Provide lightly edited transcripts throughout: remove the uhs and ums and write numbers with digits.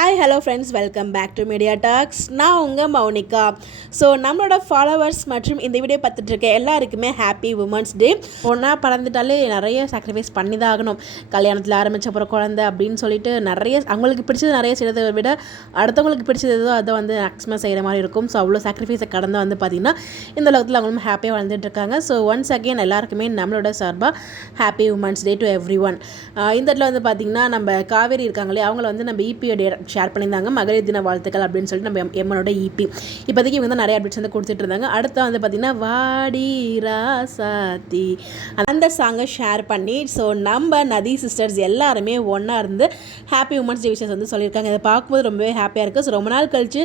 Hi hello friends, welcome back to Media Talks. நான் உங்கள் Mounika. So நம்மளோட ஃபாலோவர்ஸ் மற்றும் இந்த வீடியோ பார்த்துட்டு இருக்க எல்லாருக்குமே ஹாப்பி உமன்ஸ் டே. ஒன்றா பறந்துட்டாலே நிறைய சாக்ரிஃபைஸ் பண்ணி தான் ஆகணும். கல்யாணத்தில் ஆரம்பித்த அப்புறம் குழந்தை அப்படின்னு சொல்லிட்டு நிறைய அவங்களுக்கு பிடிச்சது நிறைய செய்கிறத விட அடுத்தவங்களுக்கு பிடிச்சது எதோ அதை வந்து மேக்ஸிமம் செய்கிற மாதிரி இருக்கும். ஸோ அவ்வளோ சாக்ரிஃபைஸை கடந்து வந்து பார்த்திங்கன்னா இந்த உலகத்தில் அவங்களும் ஹாப்பியாக வாழ்ந்துட்டு இருக்காங்க. ஸோ ஒன்ஸ் அகெயின் எல்லாருக்குமே நம்மளோட சார்பாக happy women's day to every one. இந்த இடத்துல வந்து பார்த்திங்கன்னா நம்ம காவேரி இருக்காங்களே அவங்கள வந்து நம்ம இபியோட ஷேர் பண்ணியிருந்தாங்க. மகளிர் தின வாழ்த்துக்கள் அப்படின்னு சொல்லிட்டு நம்ம எம்மனோட இபி இப்போதைக்கு இவங்க தான் நிறைய அப்டேட்ஸ் வந்து கொடுத்துட்டு இருந்தாங்க. அடுத்த வந்து பார்த்திங்கன்னா வாடி ராசாத்தி அந்த சாங்கை ஷேர் பண்ணி ஸோ நம்ம நதி சிஸ்டர்ஸ் எல்லாருமே ஒன்றா இருந்து ஹாப்பி உமன்ஸ் டே விஷஸ் வந்து சொல்லியிருக்காங்க. இதை பார்க்கும்போது ரொம்பவே ஹாப்பியாக இருக்குது. ஸோ ரொம்ப நாள் கழிச்சு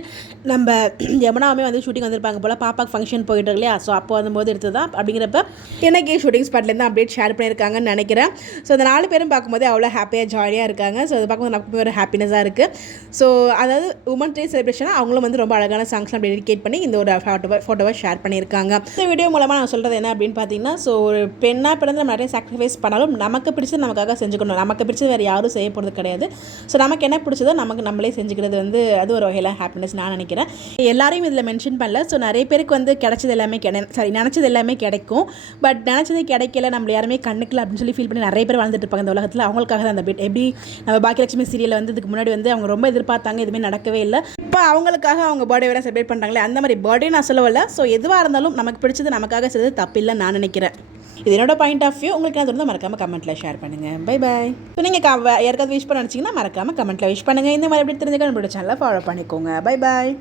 நம்ம யமுனாவுமே வந்து ஷூட்டிங் வந்திருப்பாங்க போல், பாப்பாக்கு ஃபங்க்ஷன் போயிட்டு இல்லையா, ஸோ அப்போ வரும்போது எடுத்து தான் அப்படிங்கிறப்ப எனக்கு ஷூட்டிங் ஸ்பாட்லேருந்து அப்டேட் ஷேர் பண்ணியிருக்காங்கன்னு நினைக்கிறேன். ஸோ இந்த 4 பேரும் பார்க்கும்போது அவ்வளோ ஹாப்பியாக ஜாலியாக இருக்காங்க. ஸோ அதை பார்க்கும்போது நமக்கு ஒரு ஹாப்பினஸாக இருக்குது. ஸோ அதாவது உமன்ஸ் டே செலிப்ரேஷனாக அவங்களும் வந்து ரொம்ப அழகான சாங்ஸ்லாம் அப்படி டெடிகேட் பண்ணி இந்த ஒரு ஃபோட்டோவை ஷேர் பண்ணியிருக்காங்க. இந்த வீடியோ மூலமாக நான் சொல்கிறது என்ன அப்படின்னு பார்த்தீங்கன்னா, ஸோ ஒரு பெண்ணாக பிறந்து நம்ம நிறைய சாக்ரிஃபைஸ் பண்ணாலும் நமக்கு பிடிச்சது நமக்காக செஞ்சுக்கணும். நமக்கு பிடிச்சது வேறு யாரும் செய்ய போகிறது கிடையாது. ஸோ நமக்கு என்ன பிடிச்சதோ நமக்கு நம்மளே செஞ்சுக்கிறது வந்து அது ஒரு வகையில் ஹாப்பினஸ் நான் நினைக்கிறேன். எல்லாரையும் இதில் மென்ஷன் பண்ணல. ஸோ நிறைய பேருக்கு வந்து கிடைச்சது எல்லாமே நினச்சது எல்லாமே கிடைக்கும். பட் நினச்சது கிடைக்கல, நம்மள யாருமே கண்ணுக்கல அப்படின்னு சொல்லி ஃபீல் பண்ணி நிறைய பேர் வாழ்ந்துட்டு இருப்பாங்க இந்த உலகத்தில். அவங்களுக்காக தான் அந்த எப்படி நம்ம பாக்கியலட்சுமி சீரியல் வந்து இதுக்கு முன்னாடி வந்து அவங்க ரொம்ப எதிர்பார்த்தாங்க, எதுவுமே நடக்கவே இல்லை. இப்போ அவங்களுக்காக அவங்க பர்த்டே வேறு செலிப்ரேட் பண்ணுறாங்களே, அந்த மாதிரி பர்த்டே நான் சொல்லவில்லை. ஸோ எதுவாக இருந்தாலும் நமக்கு பிடிச்சது நமக்காக செய்வது தப்பில்லை நான் நினைக்கிறேன். இது என்னோட பாயிண்ட் ஆஃப் வியூ. உங்களுக்கு என்ன தோணுதோ மறக்காமல் கமெண்ட்டில் ஷேர் பண்ணுங்கள். Bye bye. இப்போ நீங்கள் யாருக்காவது விஷ் பண்ண நினச்சிங்கன்னா மறக்காமல் கமெண்ட்டில் விஷ் பண்ணுங்கள். இந்த மாதிரி எப்படி தெரிஞ்சுக்க நம்மளோட சேனலை ஃபாலோ பண்ணிக்கோங்க. Bye bye.